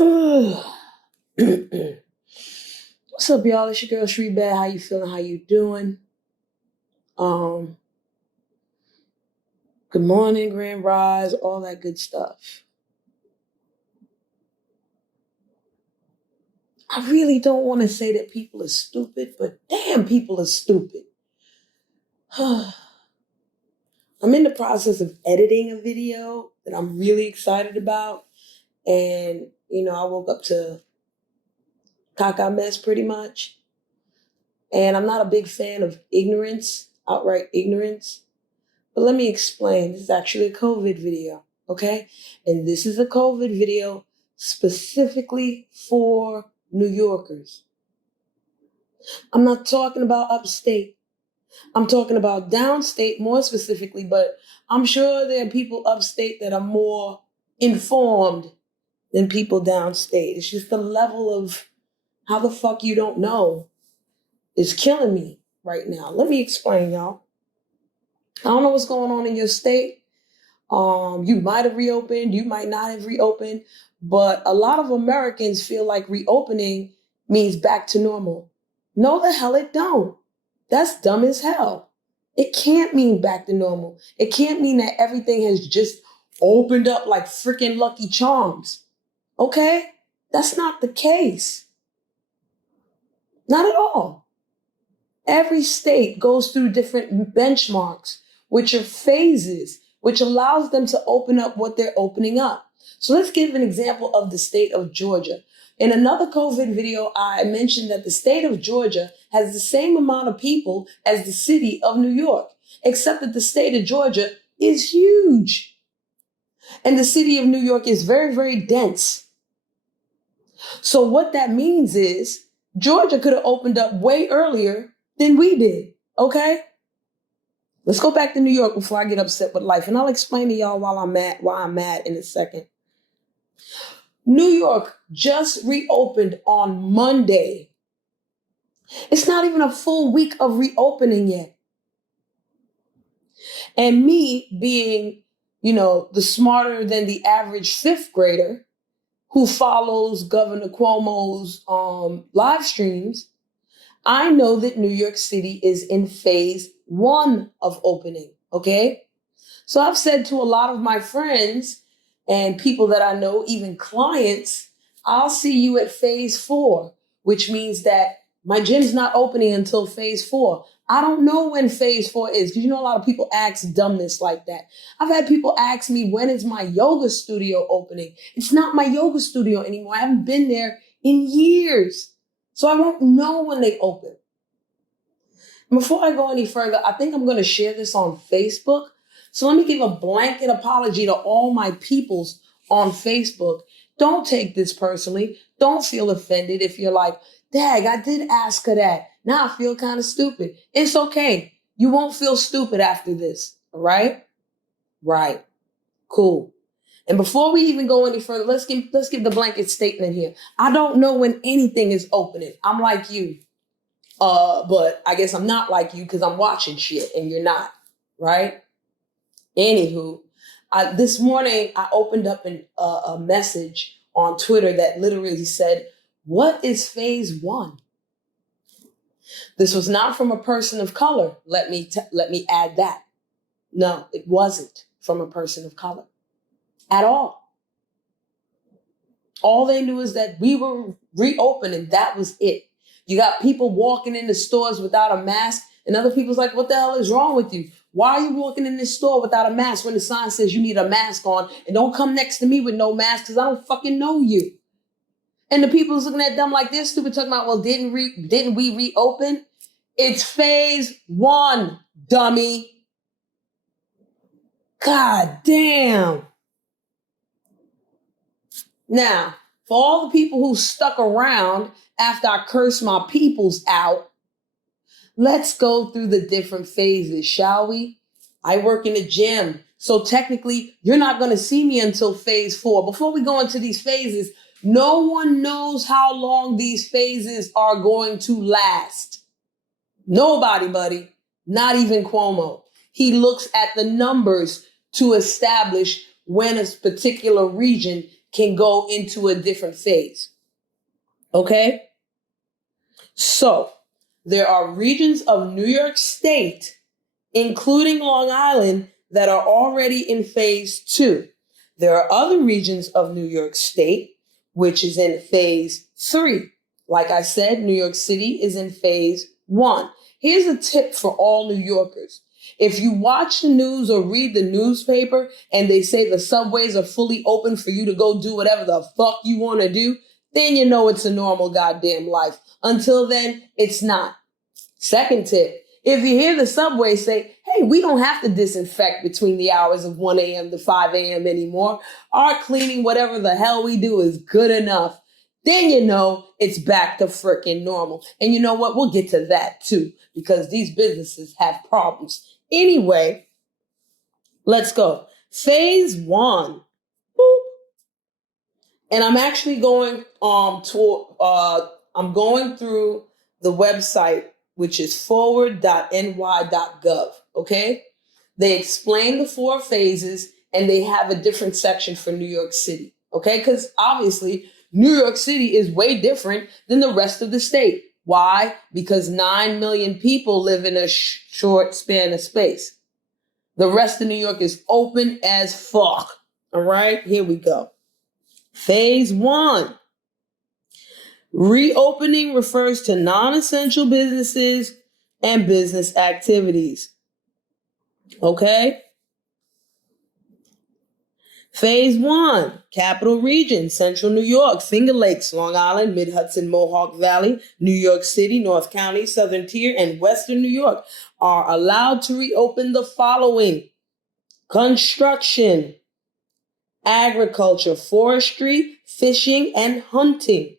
What's up, y'all? It's your girl Shree Bad. How you feeling? How you doing? Um, Good morning, Grand Rise, all that good stuff. I really don't want to say that people are stupid, but damn, people are stupid. I'm in the process of editing a video that I'm really excited about. And, I woke up to caca mess pretty much. And I'm not a big fan of ignorance, outright ignorance. But let me explain. This is actually a COVID video, okay? And this is a COVID video specifically for New Yorkers. I'm not talking about upstate. I'm talking about downstate more specifically, but I'm sure there are people upstate that are more informed than people downstate. It's just the level of how the fuck you don't know is killing me right now. Let me explain, y'all. I don't know what's going on in your state. You might have reopened, you might not have reopened, but a lot of Americans feel like reopening means back to normal. No, the hell it don't. That's dumb as hell. It can't mean back to normal. It can't mean that everything has just opened up like freaking Lucky Charms. Okay? That's not the case. Not at all. Every state goes through different benchmarks, which are phases, which allows them to open up what they're opening up. So let's give an example of the state of Georgia. In another COVID video, I mentioned that the state of Georgia has the same amount of people as the city of New York, except that the state of Georgia is huge. And the city of New York is very, very dense. So what that means is Georgia could have opened up way earlier than we did, okay? Let's go back to New York before I get upset with life, and I'll explain to y'all why I'm mad in a second. New York just reopened on Monday. It's not even a full week of reopening yet. And me being, the smarter than the average fifth grader who follows Governor Cuomo's live streams, I know that New York City is in phase 1 of opening, okay? So I've said to a lot of my friends and people that I know, even clients, I'll see you at phase 4, which means that my gym's not opening until phase 4. I don't know when phase 4 is, because a lot of people ask dumbness like that. I've had people ask me, when is my yoga studio opening? It's not my yoga studio anymore. I haven't been there in years. So I won't know when they open. Before I go any further, I think I'm going to share this on Facebook. So let me give a blanket apology to all my peoples on Facebook. Don't take this personally. Don't feel offended if you're like, Dag, I did ask her that. Now I feel kind of stupid. It's okay. You won't feel stupid after this. All right? Right. Cool. And before we even go any further, let's give the blanket statement here. I don't know when anything is opening. I'm like you. But I guess I'm not like you because I'm watching shit and you're not, right? Anywho, this morning I opened up a message on Twitter that literally said, "What is phase 1?" This was not from a person of color. Let me add that. No, it wasn't from a person of color at all. All they knew is that we were reopening. That was it. You got people walking in the stores without a mask, and other people's like, what the hell is wrong with you? Why are you walking in this store without a mask when the sign says you need a mask on? And don't come next to me with no mask because I don't fucking know you. And the people who's looking at them like they're stupid talking about, well, didn't we reopen? It's phase 1, dummy. God damn. Now, for all the people who stuck around after I cursed my peoples out, let's go through the different phases, shall we? I work in the gym, so technically you're not going to see me until phase 4. Before we go into these phases, no one knows how long these phases are going to last. Nobody, buddy. Not even Cuomo. He looks at the numbers to establish when a particular region can go into a different phase. Okay? So, there are regions of New York State, including Long Island, that are already in phase 2. There are other regions of New York State, which is in phase 3. Like I said, New York City is in phase 1. Here's a tip for all New Yorkers. If you watch the news or read the newspaper and they say the subways are fully open for you to go do whatever the fuck you want to do, then you know it's a normal goddamn life. Until then, it's not. Second tip, if you hear the subway say, hey, we don't have to disinfect between the hours of 1 a.m. to 5 a.m. anymore. Our cleaning, whatever the hell we do, is good enough. Then you know it's back to freaking normal. And you know what? We'll get to that too, because these businesses have problems. Anyway, let's go. Phase 1. Boop. And I'm actually going I'm going through the website, which is forward.ny.gov. Okay? They explain the 4 phases and they have a different section for New York City. Okay? Because obviously New York City is way different than the rest of the state. Why? Because 9 million people live in a short span of space. The rest of New York is open as fuck. All right? Here we go. Phase 1. Reopening refers to non-essential businesses and business activities. Okay? Phase 1. Capital Region, Central New York, Finger Lakes, Long Island, Mid-Hudson, Mohawk Valley, New York City, North County, Southern Tier, and Western New York are allowed to reopen the following: construction, agriculture, forestry, fishing, and hunting.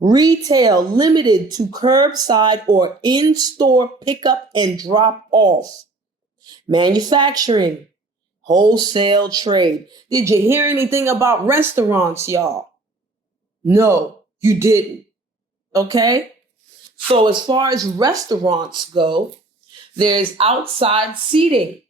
Retail limited to curbside or in-store pickup and drop-off. Manufacturing, wholesale trade. Did you hear anything about restaurants, y'all? No, you didn't. Okay? So as far as restaurants go, there's outside seating.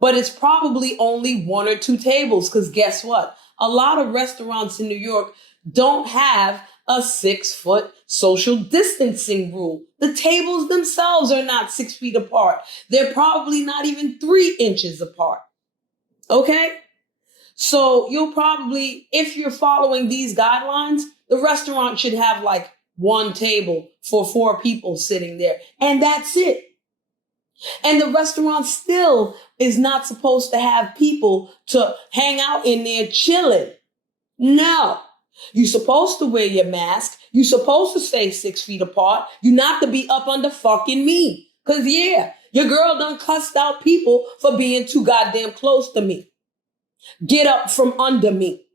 But it's probably only 1 or 2 tables, because guess what? A lot of restaurants in New York don't have a 6-foot social distancing rule. The tables themselves are not 6 feet apart. They're probably not even 3 inches apart. Okay? So you'll probably, if you're following these guidelines, the restaurant should have like 1 table for 4 people sitting there. And that's it. And the restaurant still is not supposed to have people to hang out in there chilling. No. You're supposed to wear your mask. You're supposed to stay 6 feet apart. You're not to be up under fucking me. Because, yeah, your girl done cussed out people for being too goddamn close to me. Get up from under me.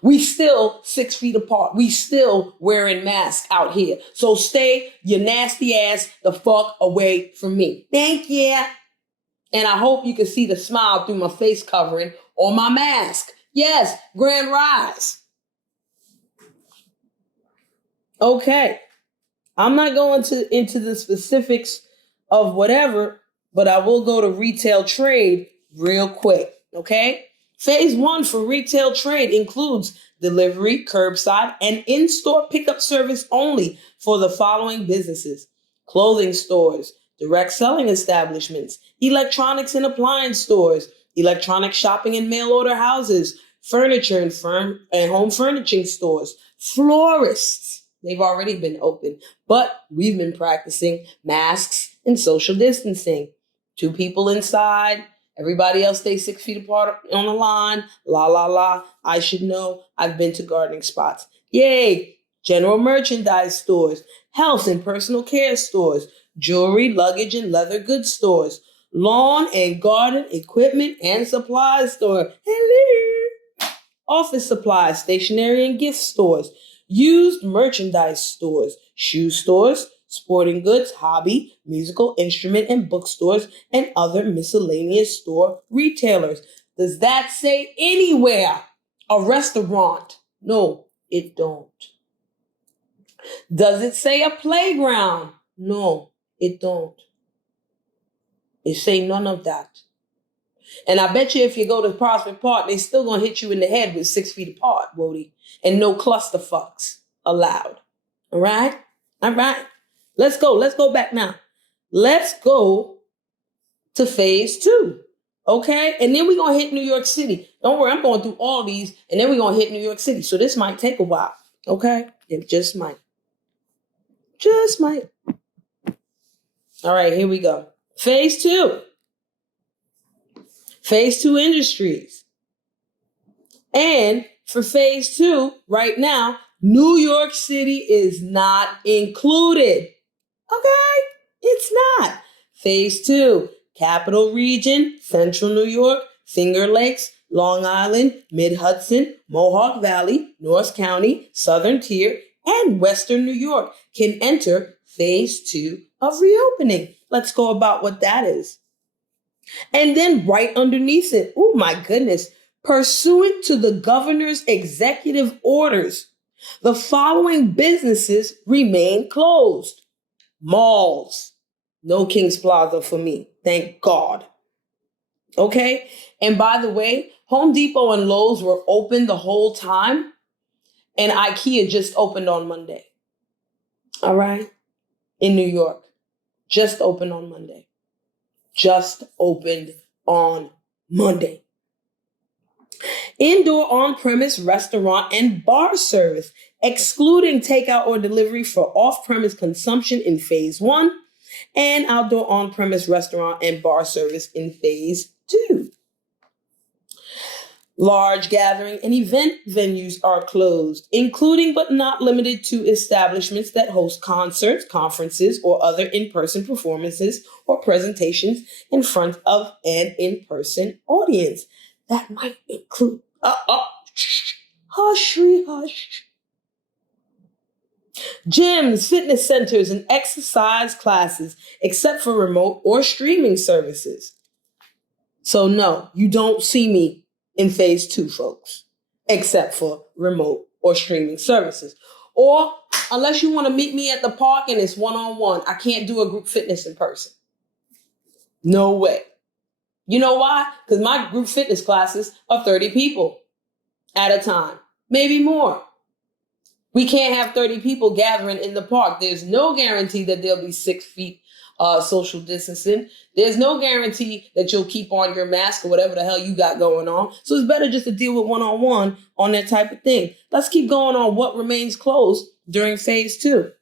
We still 6 feet apart. We still wearing masks out here. So stay your nasty ass the fuck away from me. Thank you. And I hope you can see the smile through my face covering or my mask. Yes, Grand Rise. Okay. I'm not going into the specifics of whatever, but I will go to retail trade real quick. Okay. Phase 1 for retail trade includes delivery, curbside, and in-store pickup service only for the following businesses: clothing stores, direct selling establishments, electronics and appliance stores, electronic shopping and mail order houses, furniture and home furnishing stores, florists. They've already been open, but we've been practicing masks and social distancing. 2 people inside. Everybody else stay 6 feet apart on the line. La, la, la. I should know. I've been to gardening spots. Yay. General merchandise stores, health and personal care stores, jewelry, luggage, and leather goods stores, lawn and garden equipment and supplies store. Hello. Office supplies, stationery and gift stores, used merchandise stores, shoe stores, sporting goods, hobby, musical instrument and bookstores, and other miscellaneous store retailers. Does that say anywhere a restaurant? No, it don't. Does it say a playground? No, it don't. It say none of that. And I bet you if you go to Prospect Park, they still gonna hit you in the head with 6 feet apart, Wody. And no cluster fucks allowed. All right? All right. Let's go. Let's go back now. Let's go to phase 2. Okay? And then we're gonna hit New York City. Don't worry, I'm going through all these, and then we're gonna hit New York City. So this might take a while. Okay? It just might. Just might. All right, here we go. Phase 2. Phase 2 industries. And for phase 2, right now, New York City is not included. Okay? It's not. Phase 2, Capital Region, Central New York, Finger Lakes, Long Island, Mid-Hudson, Mohawk Valley, North County, Southern Tier, and Western New York can enter phase 2 of reopening. Let's go about what that is. And then right underneath it, oh my goodness, pursuant to the governor's executive orders, the following businesses remain closed. Malls. No King's Plaza for me. Thank God. Okay? And by the way, Home Depot and Lowe's were open the whole time, and IKEA just opened on Monday. All right? In New York. Just opened on Monday. Just opened on Monday. Indoor on-premise restaurant and bar service, excluding takeout or delivery for off-premise consumption in phase 1, and outdoor on-premise restaurant and bar service in phase 2. Large gathering and event venues are closed, including but not limited to establishments that host concerts, conferences, or other in-person performances or presentations in front of an in-person audience. That might include, hush, hush. Gyms, fitness centers, and exercise classes, except for remote or streaming services. So no, you don't see me in phase 2, folks, except for remote or streaming services. Or unless you want to meet me at the park and it's one-on-one, I can't do a group fitness in person. No way. You know why? Because my group fitness classes are 30 people at a time, maybe more. We can't have 30 people gathering in the park. There's no guarantee that there'll be 6 feet social distancing. There's no guarantee that you'll keep on your mask or whatever the hell you got going on. So it's better just to deal with one-on-one on that type of thing. Let's keep going on what remains closed during phase 2.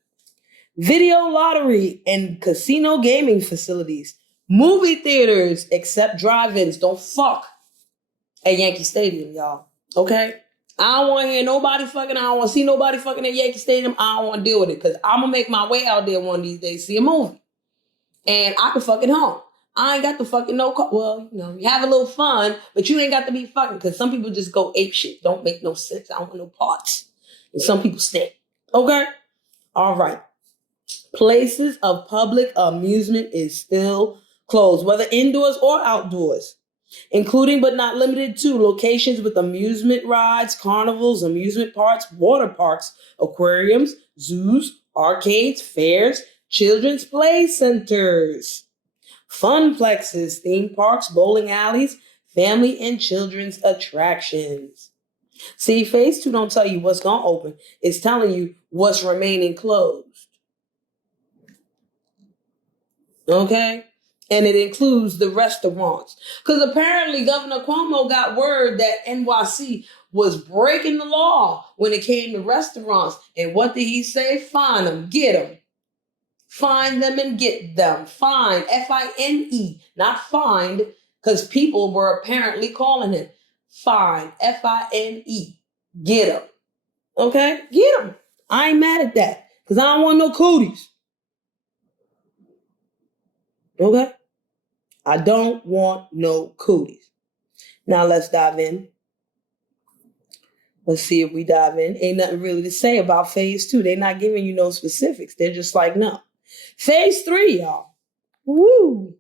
Video lottery and casino gaming facilities. Movie theaters, except drive-ins. Don't fuck at Yankee Stadium, y'all. Okay? I don't want to hear nobody fucking. I don't want to see nobody fucking at Yankee Stadium. I don't want to deal with it because I'm going to make my way out there one of these days, see a movie. And I can fucking home. I ain't got to fucking well, you have a little fun, but you ain't got to be fucking because some people just go ape shit. Don't make no sense. I don't want no parts. And some people stay. Okay? All right. Places of public amusement is still closed, whether indoors or outdoors, including but not limited to locations with amusement rides, carnivals, amusement parks, water parks, aquariums, zoos, arcades, fairs, children's play centers, funplexes, theme parks, bowling alleys, family and children's attractions. See, phase 2 don't tell you what's going to open. It's telling you what's remaining closed. Okay? And it includes the restaurants. Because apparently Governor Cuomo got word that NYC was breaking the law when it came to restaurants. And what did he say? Fine them, get them. Find them and get them. Fine, F-I-N-E, not find, because people were apparently calling him. Fine, F-I-N-E, get them. Okay? Get them. I ain't mad at that, because I don't want no cooties. Okay? I don't want no cooties. Now let's dive in. Let's see if we dive in. Ain't nothing really to say about phase 2. They're not giving you no specifics. They're just like, no. Phase 3, y'all. Woo.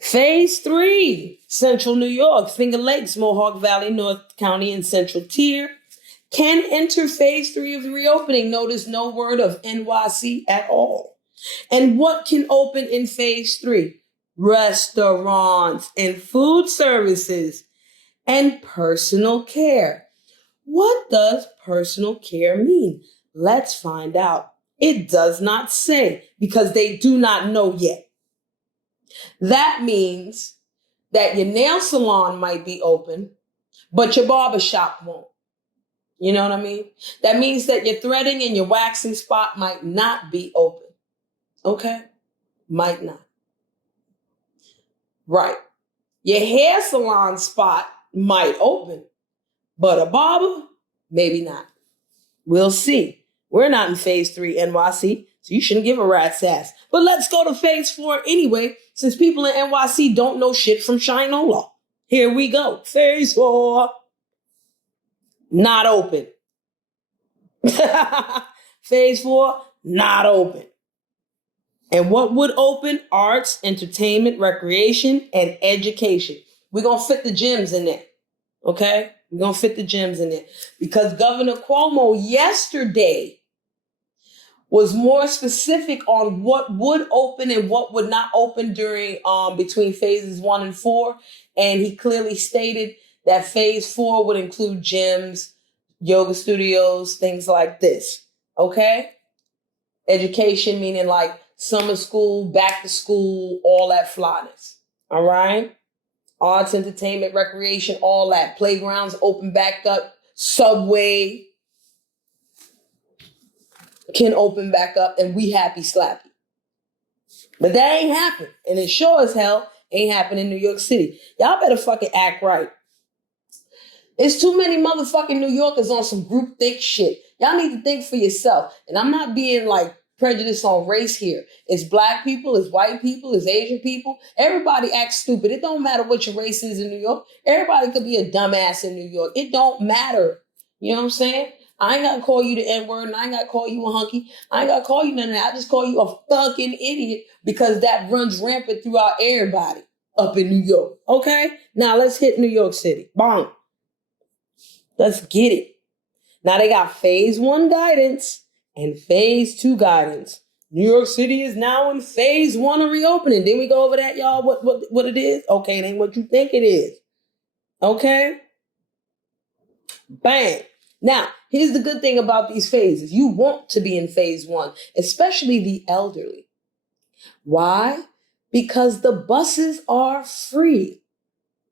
Phase 3, Central New York, Finger Lakes, Mohawk Valley, North County, and Central Tier can enter phase 3 of the reopening. Notice no word of NYC at all. And what can open in phase 3? restaurants and food services, and personal care. What does personal care mean? Let's find out. It does not say because they do not know yet. That means that your nail salon might be open, but your barber shop won't. You know what I mean? That means that your threading and your waxing spot might not be open. Okay? Might not. Right. Your hair salon spot might open, but a barber, maybe not. We'll see. We're not in phase 3 NYC, so you shouldn't give a rat's ass. But let's go to phase 4 anyway, since people in NYC don't know shit from Shinola. Here we go. Phase 4. Not open. Phase 4, not open. And what would open? Arts, entertainment, recreation, and education. We're going to fit the gyms in there. Okay? We're going to fit the gyms in there. Because Governor Cuomo yesterday was more specific on what would open and what would not open during between phases 1 and 4. And he clearly stated that phase 4 would include gyms, yoga studios, things like this. Okay? Education, meaning like summer school, back to school, all that flyness. All right? Arts, entertainment, recreation, all that. Playgrounds open back up. Subway can open back up, and we happy slappy. But that ain't happened. And it sure as hell ain't happened in New York City. Y'all better fucking act right. It's too many motherfucking New Yorkers on some groupthink shit. Y'all need to think for yourself. And I'm not being like prejudiced on race here. It's black people, it's white people, it's Asian people. Everybody acts stupid. It don't matter what your race is in New York. Everybody could be a dumbass in New York. It don't matter. You know what I'm saying? I ain't got to call you the N-word, and I ain't got to call you a hunky. I ain't got to call you none of that. I just call you a fucking idiot because that runs rampant throughout everybody up in New York. Okay? Now let's hit New York City. Bang. Let's get it. Now they got phase 1 guidance and phase 2 guidance. New York City is now in phase 1 of reopening. Didn't we go over that, y'all? What it is? Okay, it ain't what you think it is. Okay? Bang. Now, here's the good thing about these phases. You want to be in phase 1, especially the elderly. Why? Because the buses are free.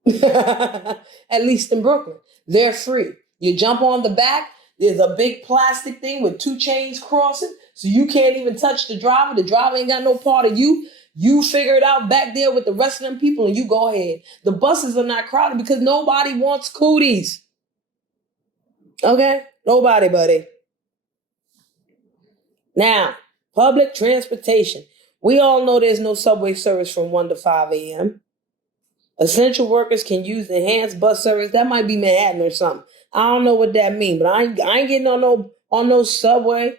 At least in Brooklyn. They're free. You jump on the back, there's a big plastic thing with 2 chains crossing, so you can't even touch the driver. The driver ain't got no part of you. You figure it out back there with the rest of them people, and you go ahead. The buses are not crowded because nobody wants cooties. Okay? Nobody, buddy. Now, public transportation. We all know there's no subway service from 1 to 5 a.m. Essential workers can use enhanced bus service. That might be Manhattan or something. I don't know what that means, but I ain't getting on no subway.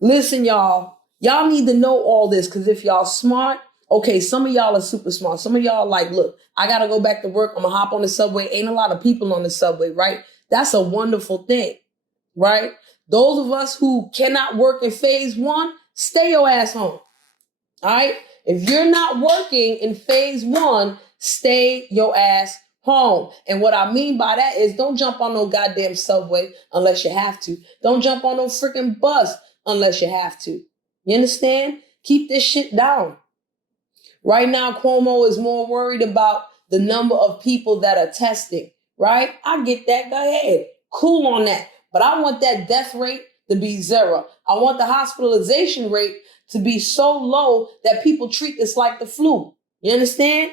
Listen, y'all. Y'all need to know all this because if y'all smart, okay, some of y'all are super smart. Some of y'all like, look, I got to go back to work. I'm going to hop on the subway. Ain't a lot of people on the subway, right? That's a wonderful thing, right? Those of us who cannot work in phase 1, stay your ass home, all right? If you're not working in phase 1, stay your ass home. And what I mean by that is don't jump on no goddamn subway unless you have to. Don't jump on no freaking bus unless you have to. You understand? Keep this shit down. Right now, Cuomo is more worried about the number of people that are testing, right? I get that. Go ahead. Cool on that. But I want that death rate to be 0. I want the hospitalization rate to be so low that people treat this like the flu. You understand?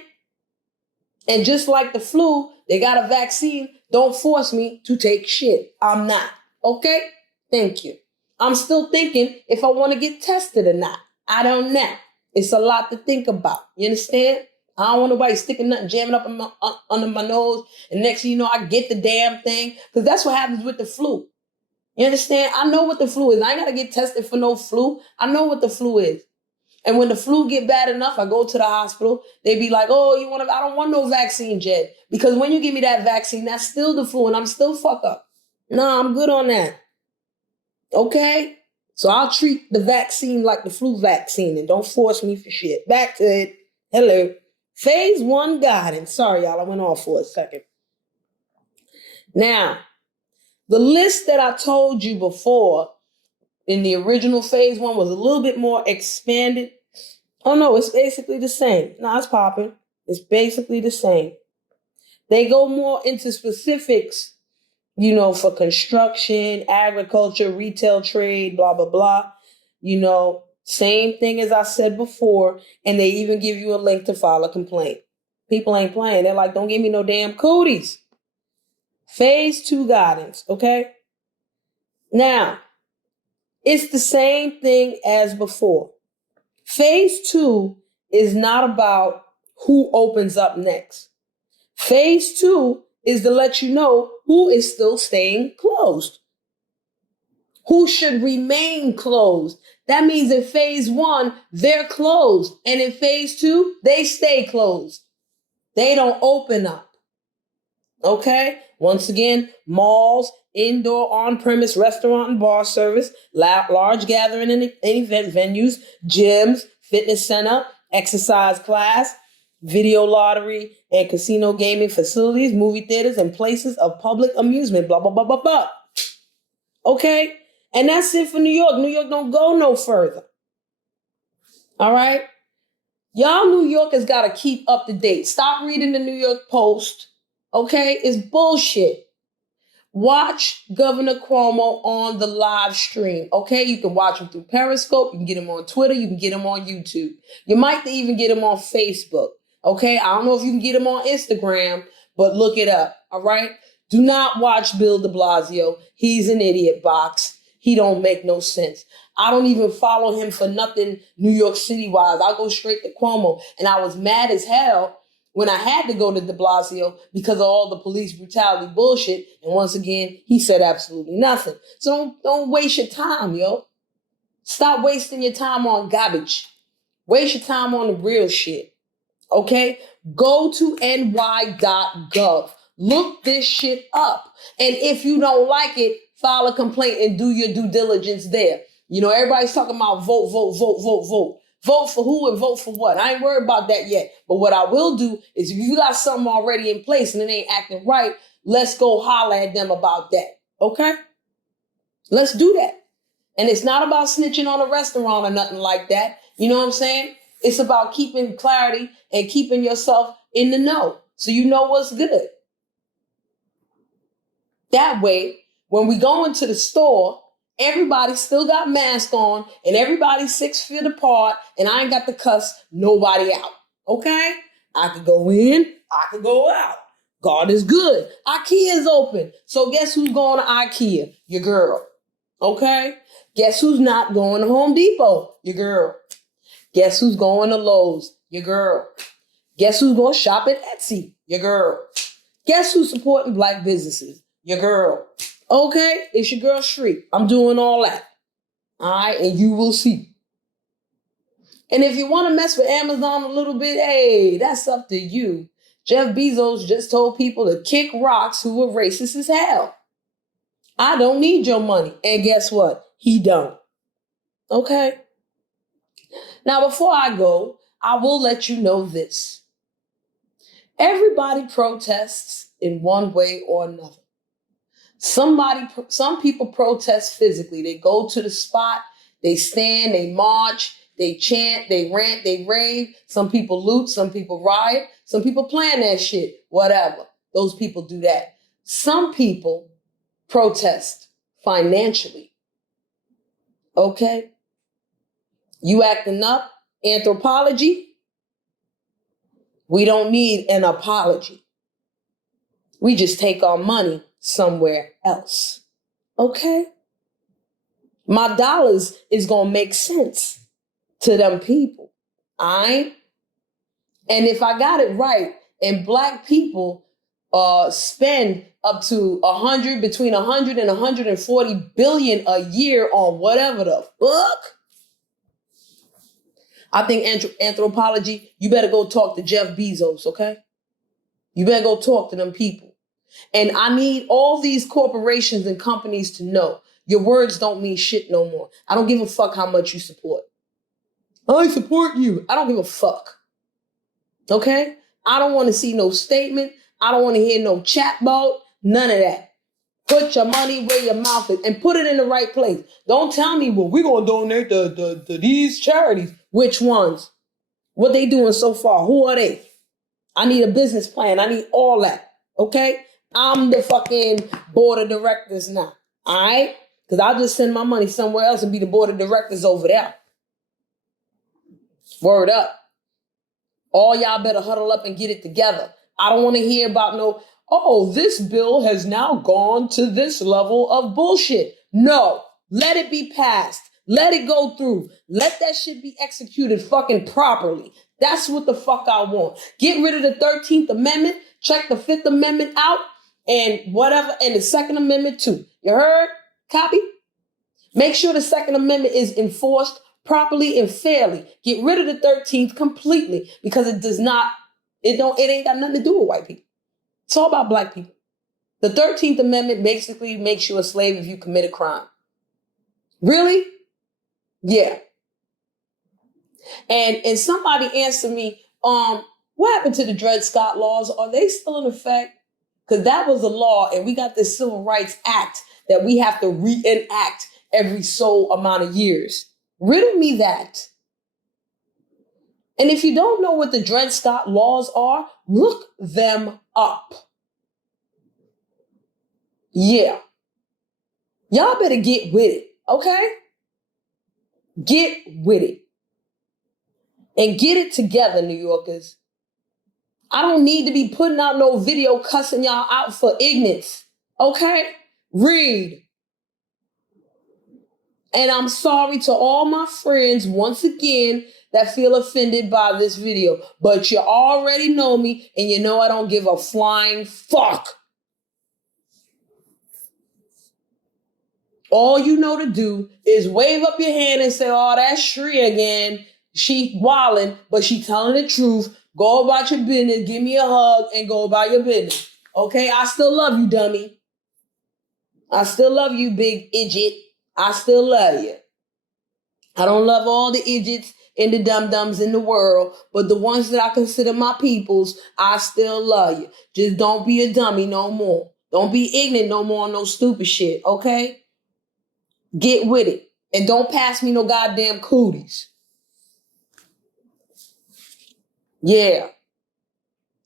And just like the flu, they got a vaccine. Don't force me to take shit. I'm not. Okay? Thank you. I'm still thinking if I want to get tested or not. I don't know. It's a lot to think about. You understand? I don't want nobody sticking nothing, jamming up under my nose. And next thing you know, I get the damn thing. Because that's what happens with the flu. You understand? I know what the flu is. I ain't got to get tested for no flu. I know what the flu is. And when the flu get bad enough, I go to the hospital. They be like, oh, I don't want no vaccine, Jed. Because when you give me that vaccine, that's still the flu and I'm still fuck up. No, I'm good on that. Okay? So I'll treat the vaccine like the flu vaccine and don't force me for shit. Back to it. Hello. Phase 1 guidance. Sorry, y'all, I went off for a second. Now, the list that I told you before in the original phase 1 was a little bit more expanded. Oh no, it's basically the same. No, it's popping. It's basically the same. They go more into specifics, for construction, agriculture, retail trade, blah, blah, blah. Same thing as I said before. And they even give you a link to file a complaint. People ain't playing. They're like, don't give me no damn cooties. Phase 2 guidance, okay? Now, it's the same thing as before. Phase 2 is not about who opens up next. Phase 2 is to let you know who is still staying closed, who should remain closed. That means in phase 1, they're closed. And in phase 2, they stay closed. They don't open up. Okay? Once again, malls, indoor, on-premise restaurant and bar service, large gathering and event venues, gyms, fitness center, exercise class, video lottery, and casino gaming facilities, movie theaters, and places of public amusement, blah, blah, blah, blah, blah. Okay? And that's it for New York. New York don't go no further. All right? Y'all New Yorkers got to keep up to date. Stop reading the New York Post. Okay? It's bullshit. Watch Governor Cuomo on the live stream, okay? You can watch him through Periscope. You can get him on Twitter. You can get him on YouTube. You might even get him on Facebook, okay? I don't know if you can get him on Instagram, but look it up, all right? Do not watch Bill de Blasio. He's an idiot box. He don't make no sense. I don't even follow him for nothing New York City-wise. I'll go straight to Cuomo. And I was mad as hell when I had to go to de Blasio because of all the police brutality bullshit. And once again, he said absolutely nothing. So don't waste your time, yo. Stop wasting your time on garbage. Waste your time on the real shit. Okay? Go to ny.gov. Look this shit up. And if you don't like it, file a complaint and do your due diligence there. Everybody's talking about vote, vote, vote, vote, vote. Vote for who and vote for what? I ain't worried about that yet. But what I will do is if you got something already in place and it ain't acting right, let's go holler at them about that. Okay? Let's do that. And it's not about snitching on a restaurant or nothing like that. You know what I'm saying? It's about keeping clarity and keeping yourself in the know so you know what's good. That way, when we go into the store, everybody still got masks on and everybody's 6 feet apart and I ain't got to cuss nobody out. Okay? I could go in, I could go out. God is good. IKEA is open. So guess who's going to IKEA? Your girl. Okay? Guess who's not going to Home Depot? Your girl. Guess who's going to Lowe's? Your girl. Guess who's going to shop at Etsy? Your girl. Guess who's supporting Black businesses? Your girl. Okay, it's your girl Shri. I'm doing all that. All right, and you will see. And if you want to mess with Amazon a little bit, hey, that's up to you. Jeff Bezos just told people to kick rocks who were racist as hell. I don't need your money. And guess what? He don't. Okay? Now, before I go, I will let you know this. Everybody protests in one way or another. Some people protest physically. They go to the spot, they stand, they march, they chant, they rant, they rave. Some people loot, some people riot, some people plan that shit, whatever. Those people do that. Some people protest financially. Okay? You acting up? Anthropology? We don't need an apology. We just take our money somewhere else. Okay? My dollars is going to make sense to them people. And if I got it right, and Black people spend up to between 100 and 140 billion a year on whatever the fuck, I think anthropology, you better go talk to Jeff Bezos, okay? You better go talk to them people. And I need all these corporations and companies to know your words don't mean shit no more. I don't give a fuck how much you support. I support you. I don't give a fuck. Okay? I don't want to see no statement. I don't want to hear no chatbot. None of that. Put your money where your mouth is and put it in the right place. Don't tell me, well, we're going to donate to these charities. Which ones? What they doing so far? Who are they? I need a business plan. I need all that. Okay? I'm the fucking board of directors now. All right? Because I'll just send my money somewhere else and be the board of directors over there. Word up. All y'all better huddle up and get it together. I don't want to hear about no, oh, this bill has now gone to this level of bullshit. No, let it be passed. Let it go through. Let that shit be executed fucking properly. That's what the fuck I want. Get rid of the 13th Amendment, check the 5th Amendment out, and whatever, and the 2nd Amendment too. You heard? Copy? Make sure the 2nd Amendment is enforced properly and fairly. Get rid of the 13th completely because it ain't got nothing to do with white people. It's all about black people. The 13th Amendment basically makes you a slave if you commit a crime. Really? Yeah. And somebody answered me, what happened to the Dred Scott laws? Are they still in effect? Because that was a law, and we got this Civil Rights Act that we have to reenact every so amount of years. Riddle me that. And if you don't know what the Dred Scott laws are, look them up. Yeah. Y'all better get with it, okay? Get with it. And get it together, New Yorkers. I don't need to be putting out no video cussing y'all out for ignorance, okay? Read. And I'm sorry to all my friends, once again, that feel offended by this video. But you already know me, and you know I don't give a flying fuck. All you know to do is wave up your hand and say, oh, that's Shri again. She wildin', but she telling the truth. Go about your business, give me a hug, and go about your business. Okay? I still love you, dummy. I still love you, big idiot. I still love you. I don't love all the idiots and the dum-dums in the world, but the ones that I consider my peoples, I still love you. Just don't be a dummy no more. Don't be ignorant no more on no stupid shit, okay? Get with it. And don't pass me no goddamn cooties. Yeah.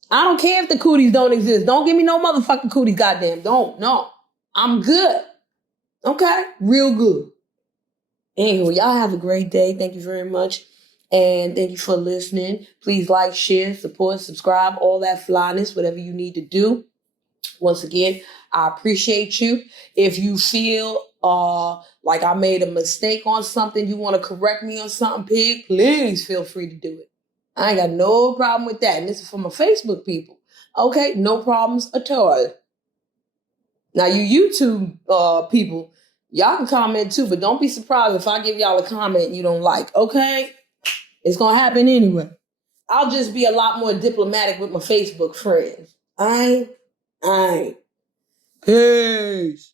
I don't care if the cooties don't exist. Don't give me no motherfucking cooties, goddamn. Don't. No. I'm good. Okay? Real good. Anyway, y'all have a great day. Thank you very much. And thank you for listening. Please like, share, support, subscribe, all that flyness, whatever you need to do. Once again, I appreciate you. If you feel like I made a mistake on something, you want to correct me on something, pig, please feel free to do it. I ain't got no problem with that. And this is for my Facebook people. Okay, no problems at all. Now, you YouTube people, y'all can comment too, but don't be surprised if I give y'all a comment you don't like, okay? It's going to happen anyway. I'll just be a lot more diplomatic with my Facebook friends. All right? Peace.